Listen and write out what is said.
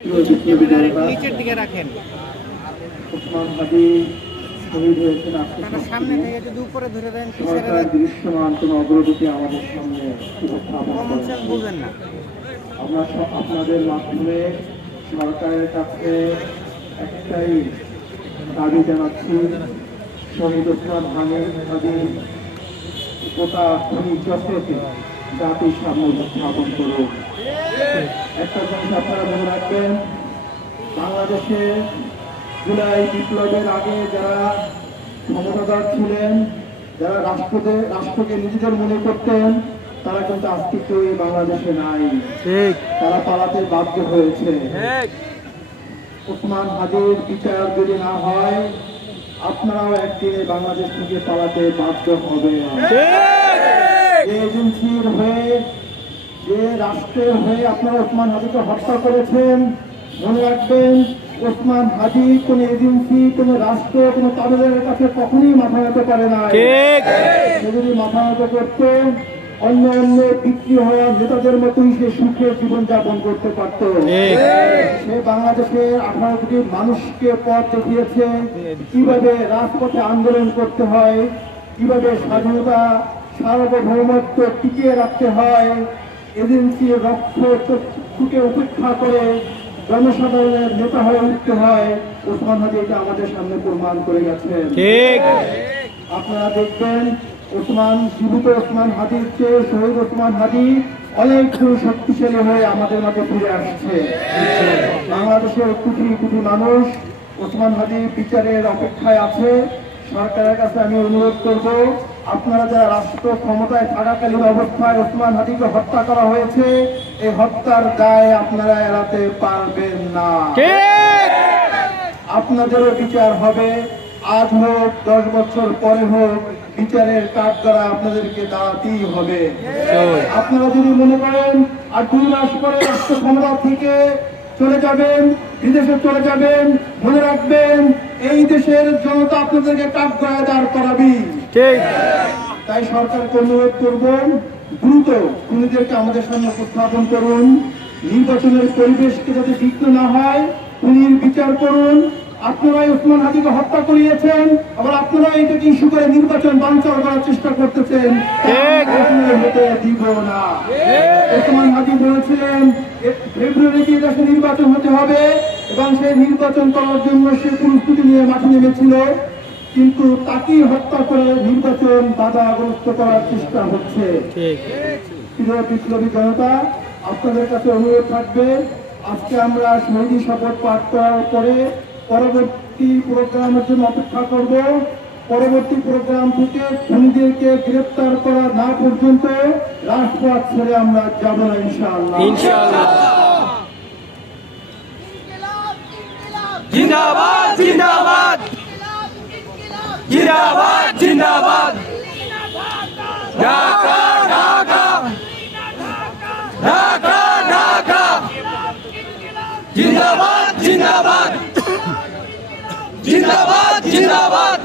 নিচের দিকে রাখেন। ওসমান হাদি শহীদ হয়েছেন। সামনে থেকে যদি উপরে ধরে দেন সরকার দৃশ্যমান কোন অগ্রগতি আমাদের সামনে উপস্থাপন বুঝেন না। আপনাদের মাধ্যমে সরকারের কাছে একটাই দাবি জানাচ্ছি, শহীদ ওসমান হাদি গোটা খনি চক্রকে জাতির সামনে উপস্থাপন করুন। একটা জিনিস আপনারা মনে রাখবেন, বাংলাদেশে জুলাই বিপ্লবের আগে যারা ক্ষমতাধর ছিলেন, যারা রাষ্ট্রকে নিজেদের মনে করতেন, তারা কিন্তু আজকে কেউ এই বাংলাদেশে নাই। তারা পালাতে বাধ্য হয়েছে। ওসমান হাদির বিচার যদি না হয়, আপনারাও একদিন এই বাংলাদেশ থেকে পালাতে বাধ্য হবে। এজেন্সির হয়ে, যে রাষ্ট্রের হয়ে আপনারা ওসমান হাদিকে হত্যা করেছেন, মনে রাখবেন ওসমান হাদি কোন এজেন্সি, কোন রাষ্ট্র, কোন তাদের কাছে কখনোই মাথা নত করে না। যদি মাথা নত করত, অন্য বিক্রি হওয়া নেতাদের মতোই সে সুখে জীবনযাপন করতে পারত। সে বাংলাদেশের 18 কোটি মানুষকে পথ দেখিয়েছে কিভাবে রাজপথে আন্দোলন করতে হয়, কিভাবে স্বাধীনতা সার্বভৌমত্ব টিকিয়ে রাখতে হয়। এজেন্সির রক্ষকে উপেক্ষা করে জনসাধারণের নেতা হয়ে উঠতে হয়। ওসমান হাদি এটা আমাদের সামনে প্রমাণ করে গেছেন। আপনারা দেখবেন জীবিত ওসমান হাদির চেয়ে শহীদ ওসমান হাদি অনেক শক্তিশালী হয়ে আমাদের মাঝে ফিরে আসছে। বাংলাদেশের কোটি কোটি মানুষ ওসমান হাদি বিচারের অপেক্ষায় আছে। সরকারের কাছে আমি অনুরোধ করব, আপনারা যারা রাষ্ট্র ক্ষমতায় থাকাকালীন অবস্থায় ওসমান হাদিকে হত্যা করা হয়েছে, এই হত্যার দায় আপনারা এড়াতে পারবেন না। আপনাদেরও বিচার হবে, আজ হোক 10 বছর পরে হোক, বিচারের কাঠগড়া আপনাদেরকে দাঁড়াতেই হবে। আপনারা যদি মনে করেন আর 2 মাস পরে রাষ্ট্র ক্ষমতা থেকে চলে যাবেন, বিদেশে চলে যাবেন, মনে রাখবেন এই দেশের জনতা আপনাদেরকে কাঠগড়ায় দাঁড় করাবি। তাই সরকারকে অনুরোধ করবেন, দ্রুত খুনিদেরকে আমাদের সামনে উপস্থাপন করুন। নির্বাচনের পরিবেশকে যাতে বিঘ্ন না হয়, খুনির বিচার করুন। আপনারাই ওসমান হাদিকে হত্যা করিয়েছেন, আবার আপনারা এটাকে ইস্যু করে নির্বাচন বানচাল করার চেষ্টা করতেছেন। হতে দিব না। ওসমান হাদি বলেছিলেন ফেব্রুয়ারিতে দেশে নির্বাচন হতে হবে এবং সেই নির্বাচন করার জন্য সে প্রস্তুতি নিয়ে মাঠে নেমেছিল, কিন্তু তাকেই হত্যা করে নির্বাচন বাধাগ্রস্ত করার চেষ্টা হচ্ছে। বিপ্লবী জনতা, আপনাদের কাছে অনুরোধ থাকবে, আজকে আমরা শহীদ শপথ পাঠ করার পরে পরবর্তী প্রোগ্রামের জন্য অপেক্ষা করব। পরবর্তী প্রোগ্রাম থেকে খুনিদেরকে গ্রেফতার করা না পর্যন্ত রাজপথ ছেড়ে আমরা যাব না, ইনশাআল্লাহ। জিন্দাবাদ জিন্দাবাদ জিন্দাবাদ জিন্দাবাদ। ঢাকা ঢাকা ঢাকা ঢাকা। জিন্দাবাদ জিন্দাবাদ জিন্দাবাদ জিন্দাবাদ।